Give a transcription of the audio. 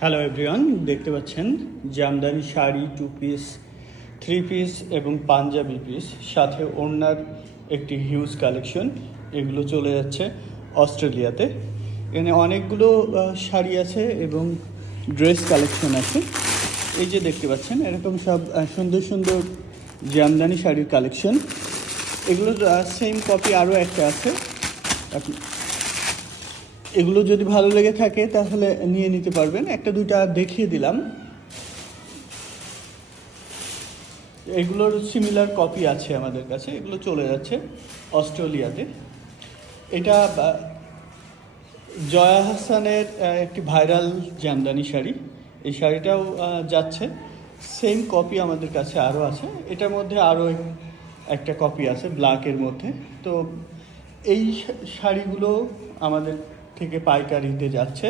Hello everyone, দেখতে পাচ্ছেন Jamdani sari, two piece, three piece এবং পাঞ্জাবি পিস, সাথে ওড়নার একটি হিউজ কালেকশন। এগুলো চলে যাচ্ছে অস্ট্রেলিয়াতে। এখানে অনেকগুলো শাড়ি আছে এবং ড্রেস কালেকশন আছে। এই যে দেখতে পাচ্ছেন এরকম সব সুন্দর সুন্দর জামদানি শাড়ির কালেকশন। এগুলোর সেম কপি আরও একটা আছে। এগুলো যদি ভালো লেগে থাকে তাহলে নিয়ে নিতে পারবেন। একটা দুইটা দেখিয়ে দিলাম। এগুলোর সিমিলার কপি আছে আমাদের কাছে। এগুলো চলে যাচ্ছে অস্ট্রেলিয়াতে। এটা জয়া হাসানের একটি ভাইরাল জামদানি শাড়ি। এই শাড়িটাও যাচ্ছে। সেম কপি আমাদের কাছে আরও আছে। এটার মধ্যে আরও একটা কপি আছে ব্ল্যাকের মধ্যে। তো এই শাড়িগুলো আমাদের থেকে পাইকারিতে যাচ্ছে।